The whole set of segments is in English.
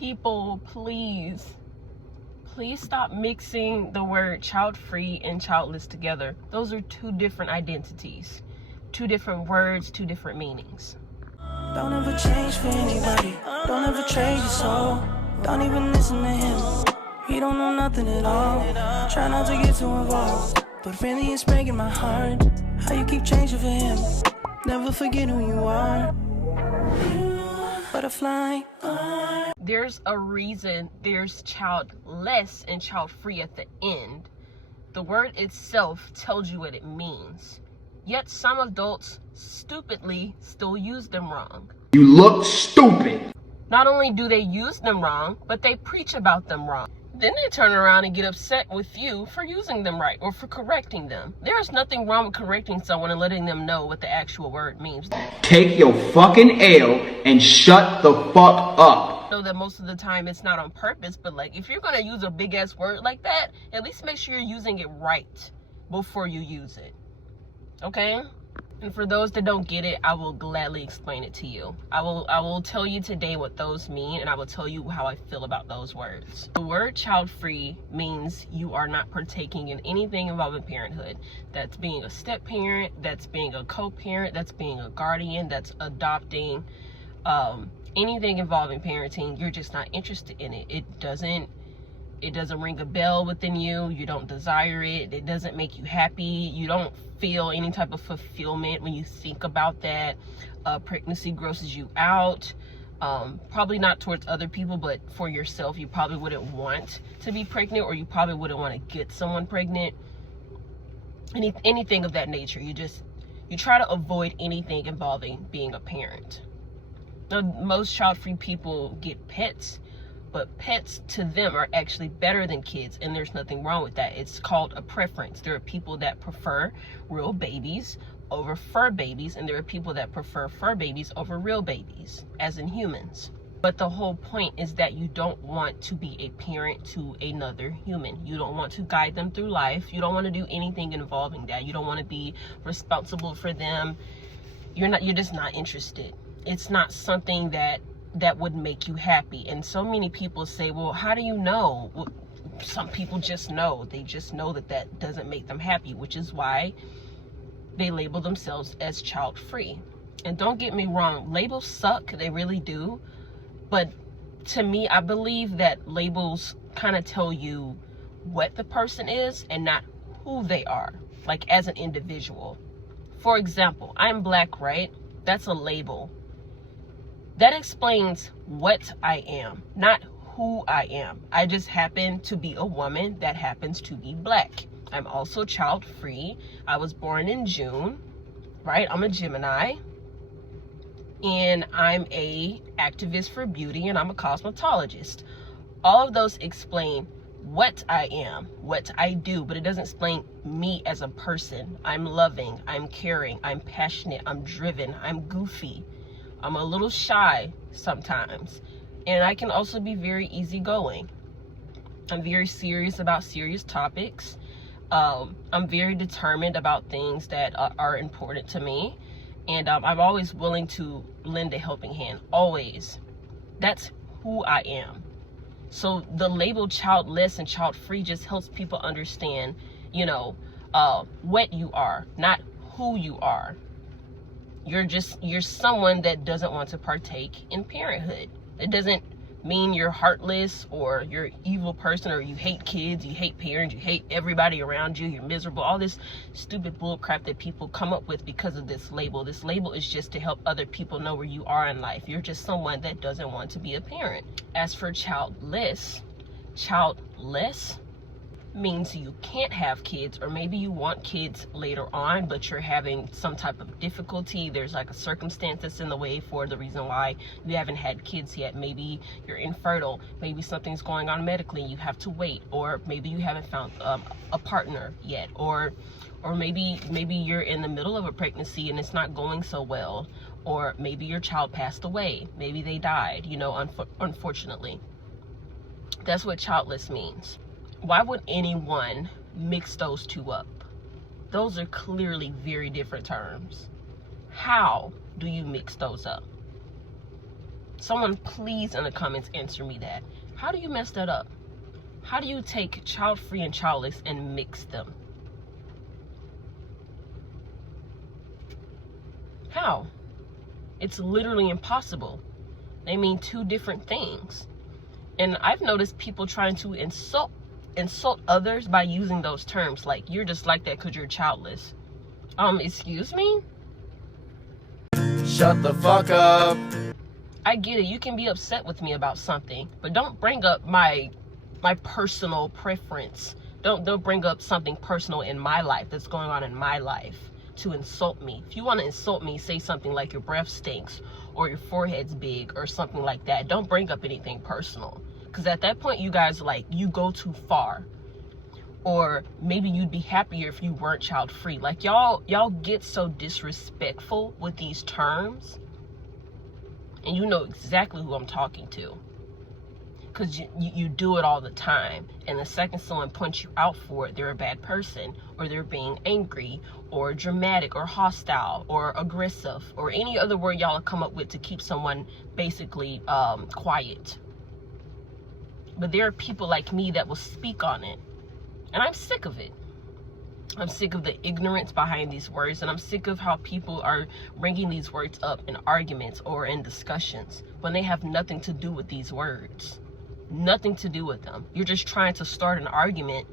People, please stop mixing the word child-free and childless together. Those are two different identities, two different words, two different meanings. Don't ever change for anybody. Don't ever trade your soul. Don't even listen to him. He don't know nothing at all. Try not to get too involved, but really it's breaking my heart how you keep changing for him. Never forget who you are. Butterfly. There's a reason there's childless and child-free at the end. The word itself tells you what it means. Yet some adults stupidly still use them wrong. You look stupid. Not only do they use them wrong, but they preach about them wrong. Then they turn around and get upset with you for using them right or for correcting them. There's nothing wrong with correcting someone and letting them know what the actual word means. Take your fucking L and shut the fuck up. I know that most of the time it's not on purpose, but like if you're gonna use a big ass word like that, at least make sure you're using it right before you use it. Okay? And for those that don't get it, I will gladly explain it to you. I will tell you today what those mean, and I will tell you how I feel about those words. The word child-free means you are not partaking in anything involving parenthood. That's being a step-parent, that's being a co-parent, that's being a guardian, that's adopting, anything involving parenting. You're just not interested in it. It doesn't ring a bell within you. You don't desire it. It doesn't make you happy. You don't feel any type of fulfillment when you think about that. Pregnancy grosses you out. Probably not towards other people, but for yourself, you probably wouldn't want to be pregnant, or you probably wouldn't want to get someone pregnant. Anything of that nature. You try to avoid anything involving being a parent. Now, most child-free people get pets, but pets to them are actually better than kids, and there's nothing wrong with that. It's called a preference. There are people that prefer real babies over fur babies, and there are people that prefer fur babies over real babies, as in humans. But the whole point is that you don't want to be a parent to another human. You don't want to guide them through life. You don't want to do anything involving that. You don't want to be responsible for them. You're just not interested. It's not something that would make you happy. And so many people say, well, how do you know? Well, some people just know. They just know that doesn't make them happy, which is why they label themselves as child-free. And don't get me wrong, labels suck. They really do. But to me, I believe that labels kind of tell you what the person is and not who they are, like as an individual. For example, I'm black, right? That's a label. That explains what I am, not who I am. I just happen to be a woman that happens to be black. I'm also child-free. I was born in June, right? I'm a Gemini. And I'm a activist for beauty, and I'm a cosmetologist. All of those explain what I am, what I do, but it doesn't explain me as a person. I'm loving, I'm caring, I'm passionate, I'm driven, I'm goofy. I'm a little shy sometimes, and I can also be very easygoing. I'm very serious about serious topics. I'm very determined about things that are important to me, and I'm always willing to lend a helping hand, always. That's who I am. So the label childless and child-free just helps people understand, what you are, not who you are. You're someone that doesn't want to partake in parenthood. It doesn't mean you're heartless or you're an evil person or you hate kids, you hate parents, you hate everybody around you, you're miserable. All this stupid bullcrap that people come up with because of this label. This label is just to help other people know where you are in life. You're just someone that doesn't want to be a parent. As for childless means you can't have kids, or maybe you want kids later on, but you're having some type of difficulty. There's like a circumstance that's in the way for the reason why you haven't had kids yet. Maybe you're infertile, maybe something's going on medically, you have to wait, or maybe you haven't found a partner yet, or maybe you're in the middle of a pregnancy and it's not going so well, or maybe your child passed away, maybe they died, unfortunately. That's what childless means. Why would anyone mix those two up? Those are clearly very different terms. How do you mix those up? Someone please in the comments answer me that. How do you mess that up? How do you take child-free and childless and mix them? How? It's literally impossible. They mean two different things. And I've noticed people trying to insult others by using those terms, like you're just like that because you're childless. Excuse me? Shut the fuck up. I get it, you can be upset with me about something, but don't bring up my personal preference. Don't bring up something personal in my life that's going on in my life to insult me. If you want to insult me, say something like your breath stinks or your forehead's big or something like that. Don't bring up anything personal, because at that point you guys, like, you go too far. Or maybe you'd be happier if you weren't child-free. Like, y'all get so disrespectful with these terms, and you know exactly who I'm talking to, because you do it all the time. And the second someone points you out for it, they're a bad person, or they're being angry or dramatic or hostile or aggressive, or any other word y'all come up with to keep someone basically quiet. But there are people like me that will speak on it, and I'm sick of it. I'm sick of the ignorance behind these words, and I'm sick of how people are bringing these words up in arguments or in discussions when they have nothing to do with these words. Nothing to do with them. You're just trying to start an argument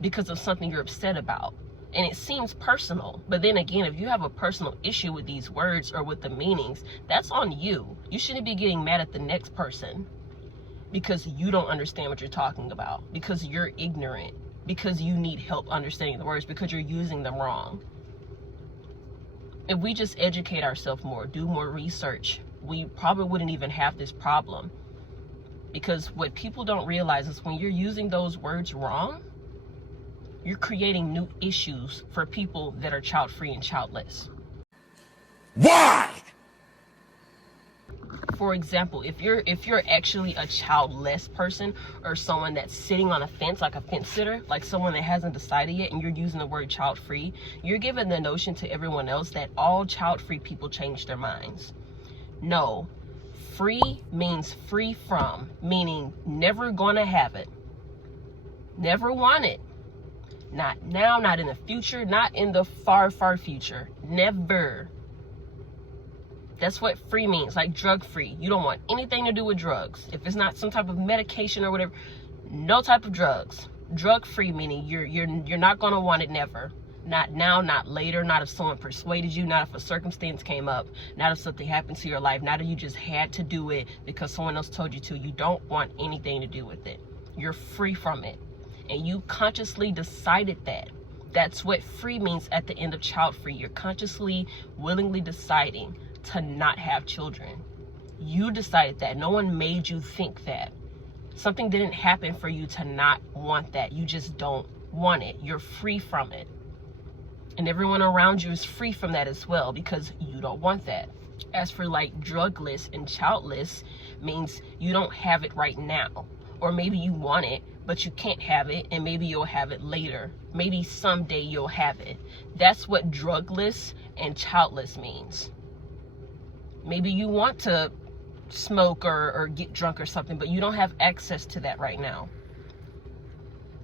because of something you're upset about. And it seems personal. But then again, if you have a personal issue with these words or with the meanings, that's on you. You shouldn't be getting mad at the next person because you don't understand what you're talking about, because you're ignorant, because you need help understanding the words, because you're using them wrong. If we just educate ourselves more, do more research, we probably wouldn't even have this problem. Because what people don't realize is when you're using those words wrong, you're creating new issues for people that are child-free and childless. Why? For example, if you're actually a childless person, or someone that's sitting on a fence, like a fence sitter, like someone that hasn't decided yet, and you're using the word child-free, you're giving the notion to everyone else that all child-free people change their minds. No. Free means free from, meaning never gonna have it, never want it, not now, not in the future, not in the far future, never. That's what free means. Like drug-free, you don't want anything to do with drugs. If it's not some type of medication or whatever, no type of drugs. Drug-free meaning you're not gonna want it, never. Not now, not later, not if someone persuaded you, not if a circumstance came up, not if something happened to your life, not if you just had to do it because someone else told you to. You don't want anything to do with it. You're free from it. And you consciously decided that. That's what free means at the end of child-free. You're consciously, willingly deciding to not have children. You decided that. No one made you think that. Something didn't happen for you to not want that. You just don't want it. You're free from it. And everyone around you is free from that as well, because you don't want that. As for like drugless and childless, means you don't have it right now. Or maybe you want it, but you can't have it, and maybe you'll have it later. Maybe someday you'll have it. That's what drugless and childless means. Maybe you want to smoke or get drunk or something, but you don't have access to that right now.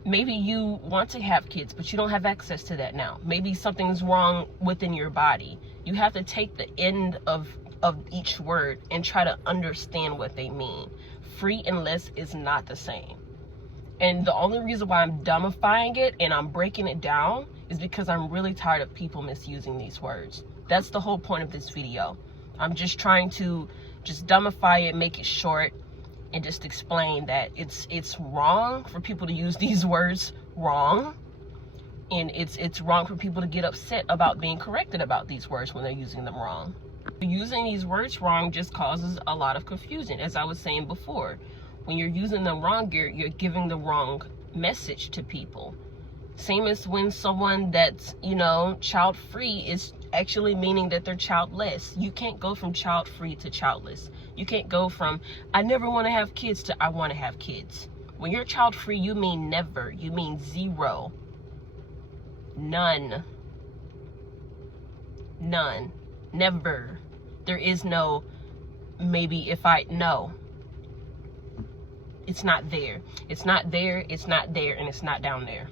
Maybe you want to have kids, but you don't have access to that now. Maybe something's wrong within your body. You have to take the end of each word and try to understand what they mean. Free and less is not the same. And the only reason why I'm dumbifying it and I'm breaking it down is because I'm really tired of people misusing these words. That's the whole point of this video. I'm just trying to just dumbify it, make it short, and just explain that it's wrong for people to use these words wrong, and it's wrong for people to get upset about being corrected about these words when they're using them wrong. Using these words wrong just causes a lot of confusion. As I was saying before, when you're using them wrong, you're giving the wrong message to people. Same as when someone that's, child-free is actually meaning that they're childless. You can't go from child-free to childless. You can't go from I never want to have kids to I want to have kids. When you're child-free, you mean never. You mean zero. None. Never. There is no maybe if I know it's not there, it's not there, it's not there, and it's not down there.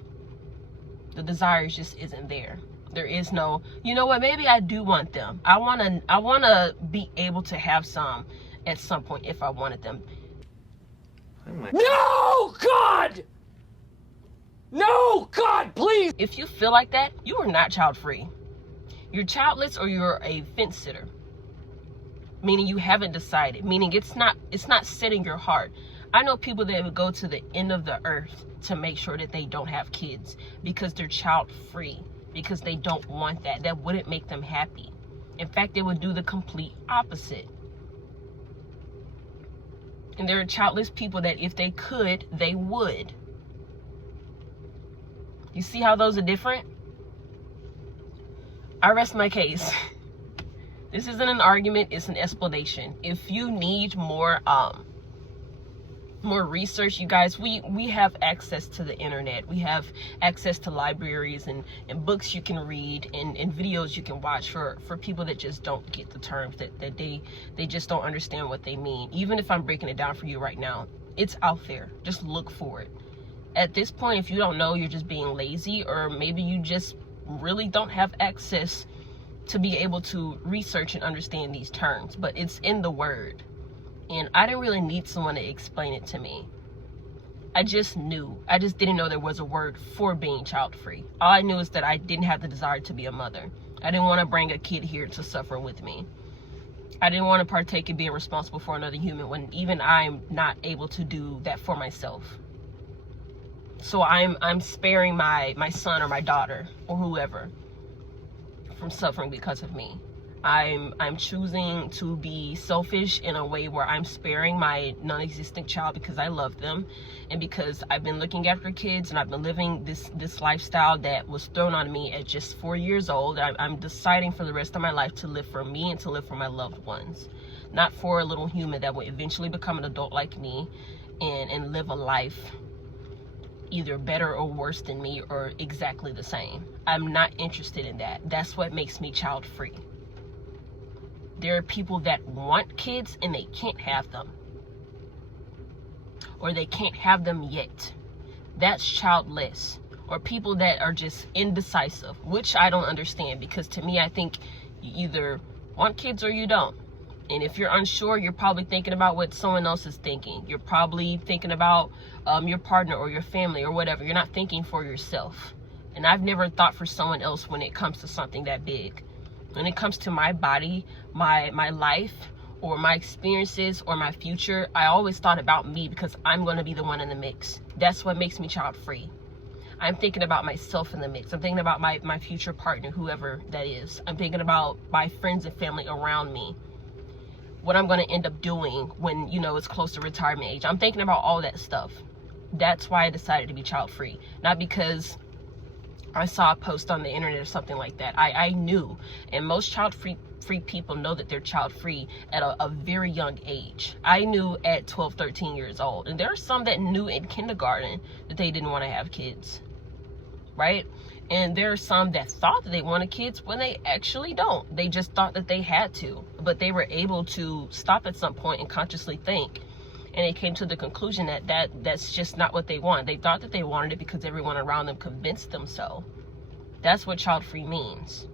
The desire just isn't there. There is no, you know what, maybe I do want them. I want to be able to have some at some point if I wanted them. No, God! No, God, please! If you feel like that, you are not child free. You're childless, or you're a fence sitter. Meaning you haven't decided. Meaning it's not setting your heart. I know people that would go to the end of the earth to make sure that they don't have kids because they're child free, because they don't want that. That wouldn't make them happy. In fact, they would do the complete opposite. And there are childless people that if they could, they would. You see how those are different? I rest my case. This isn't an argument, it's an explanation. If you need more research, you guys, we have access to the internet. We have access to libraries and books you can read and videos you can watch for people that just don't get the terms, that they just don't understand what they mean. Even if I'm breaking it down for you right now, it's out there. Just look for it. At this point, if you don't know, you're just being lazy, or maybe you just really don't have access to be able to research and understand these terms, but it's in the word. And I didn't really need someone to explain it to me. I just knew. I just didn't know there was a word for being child free. All I knew is that I didn't have the desire to be a mother. I didn't want to bring a kid here to suffer with me. I didn't want to partake in being responsible for another human when even I'm not able to do that for myself. So I'm sparing my son or my daughter or whoever from suffering because of me. I'm choosing to be selfish in a way where I'm sparing my non-existent child because I love them, and because I've been looking after kids and I've been living this lifestyle that was thrown on me at just 4 years old. I'm deciding for the rest of my life to live for me and to live for my loved ones, not for a little human that will eventually become an adult like me and live a life either better or worse than me, or exactly the same. I'm not interested in that. That's what makes me child free. There are people that want kids and they can't have them, or they can't have them yet. That's childless. Or people that are just indecisive, which I don't understand, because to me, I think you either want kids or you don't. And if you're unsure, you're probably thinking about what someone else is thinking. You're probably thinking about your partner or your family or whatever. You're not thinking for yourself. And I've never thought for someone else when it comes to something that big. When it comes to my body, my life, or my experiences, or my future, I always thought about me, because I'm going to be the one in the mix. That's what makes me child free. I'm thinking about myself in the mix. I'm thinking about my future partner, whoever that is. I'm thinking about my friends and family around me. What I'm going to end up doing when, it's close to retirement age. I'm thinking about all that stuff. That's why I decided to be child free. Not because I saw a post on the internet or something like that. I knew. And most child free people know that they're child free at a very young age. I knew at 12, 13 years old. And there are some that knew in kindergarten that they didn't want to have kids. Right? And there are some that thought that they wanted kids when they actually don't. They just thought that they had to. But they were able to stop at some point and consciously think. And they came to the conclusion that that's just not what they want. They thought that they wanted it because everyone around them convinced them so. That's what child-free means.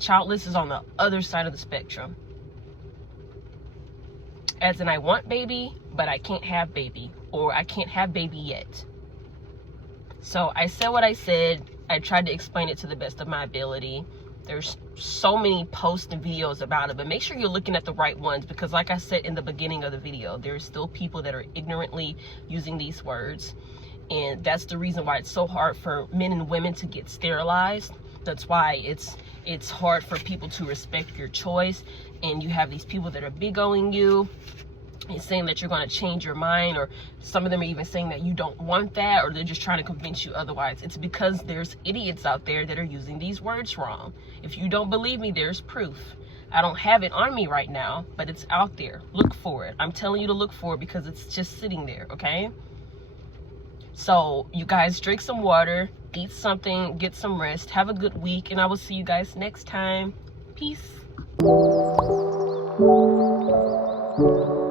Childless is on the other side of the spectrum. As in, I want baby, but I can't have baby. Or I can't have baby yet. So I said what I said. I tried to explain it to the best of my ability. There's so many posts and videos about it, but make sure you're looking at the right ones, because like I said in the beginning of the video, there's still people that are ignorantly using these words, and that's the reason why it's so hard for men and women to get sterilized. That's why it's hard for people to respect your choice, and you have these people that are big-oing you and saying that you're going to change your mind, or some of them are even saying that you don't want that, or they're just trying to convince you otherwise. It's because there's idiots out there that are using these words wrong. If you don't believe me, there's proof. I don't have it on me right now, but it's out there. Look for it. I'm telling you to look for it because it's just sitting there, okay? So you guys drink some water, eat something, get some rest, have a good week, and I will see you guys next time. Peace. you.